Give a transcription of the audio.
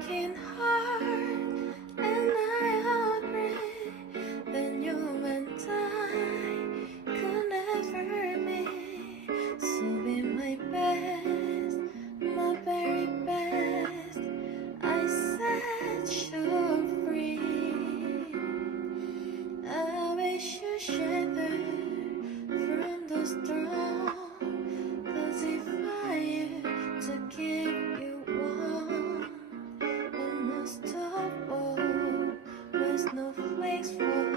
broken heart, and I agree that you and I could never meet. So be my best, my very best. I set you free. I wish you shiver from the storm. 'Cause if I am to keep you warm, and most of all, when snowflakes fall,